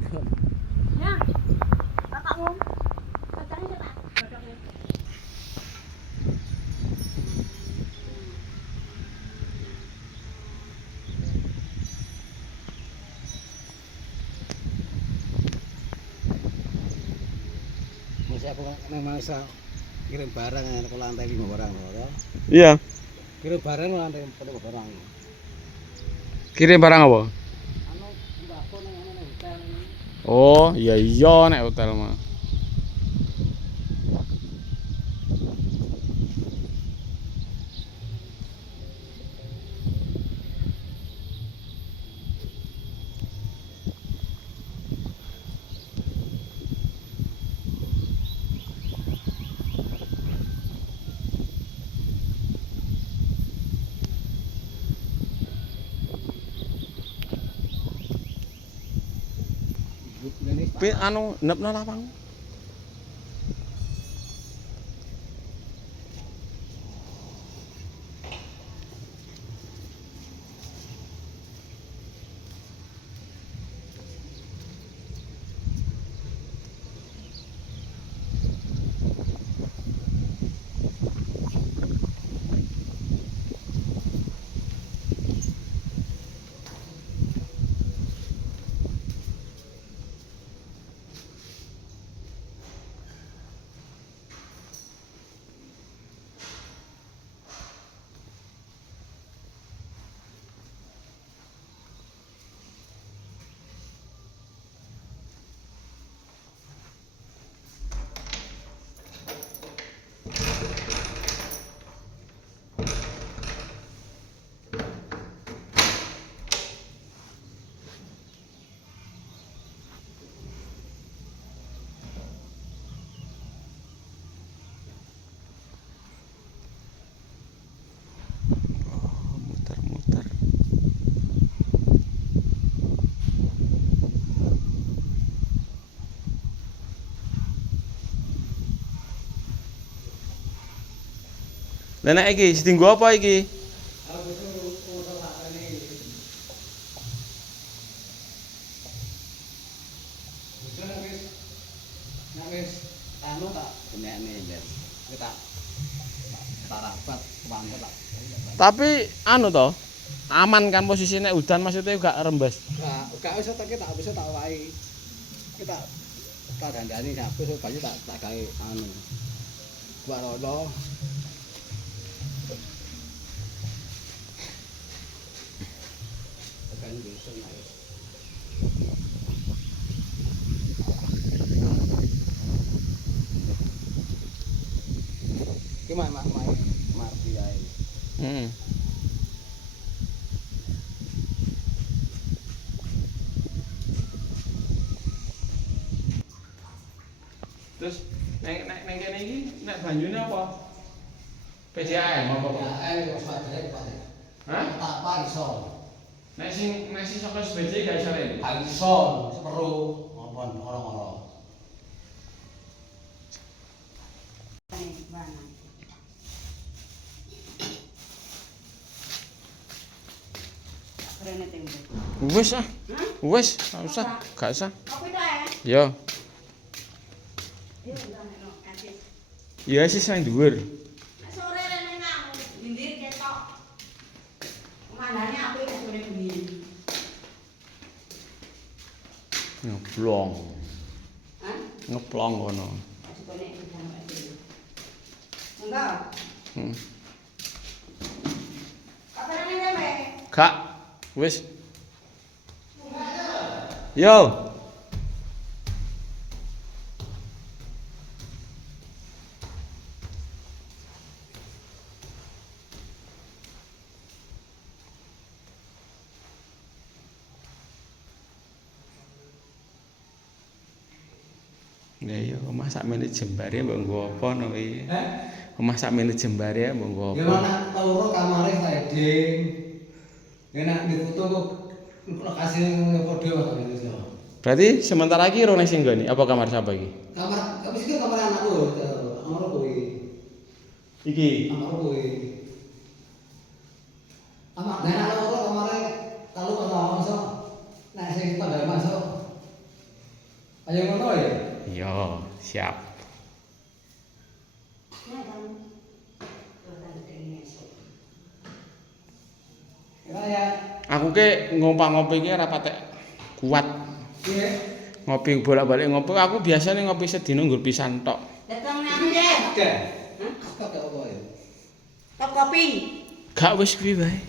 Ya, kakakmu. Kacangnya tak godoknya. Masih aku memang bisa kirim barang ke lantai 5 barang loh. Iya. Kirim barang ke lantai 5 barang. Kirim barang apa? Anu mbako nang hotel ini. Oh, iya iya nek hotel mah. Anu nepna lapang. Muter-muter. Lah nek iki dienggo apa iki? Anu tak benekne ben. Kita rapat wangun tak. Tapi anu to, aman kan posisi nek udan maksudnya gak rembes. Gak iso tak bisa tak wae. Kita tak dandani kabeh so banyu tak gawe anu. Gua rono. Tekan dusun ae. Ki mak marti ae. Heeh. Terus nek kene iki nek banyune apa? PDAM apa kok? Ya wis padrek Pak. Hah? Apa iso? Nek sing saka SBC gak iso rene. Iso seperu ngopon ora-ora. Wis ah. Wis, gak usah, gak usah. Kopi tak Yo. ya? Iya, Ya sih nang dhuwur. sore rene nang bindir ketok. Mandane apik nek sore bengi. Ngeplong. Hah? Ngeplong kono. Ajone udan ae. Enggak. Hmm. Kabarane sampe. Kak, wis. Yo. Ya iya, omah sakmene jembare mbok nggo apa no iki? Omah sakmene jembare mbok nggo Ya apa? mana loro kamare sliding. Ya nak difoto kok lokasi foto gitu. Berarti sementara iki ro ning sing nggone apa kamar siapa iki? Kamar habis itu kamar anakku, kamar kuwi. Iki. Kamar kuwi. Kamar loro kamare kalau masuk. Nah sing tanggal masuk. Ayo ngono ya. Iya, siap. Nah, kamu. Tuh, tadi ini esok. Ya. Aku ke ngopi ki ora patek kuat. Iya. Ngopi bolak-balik ngopi. Aku biasanya ngopi sedina nggur pisan tok. Datang nang deh. Oke. Kok apa ya? Kok kopi? Gak wis kuwi wae.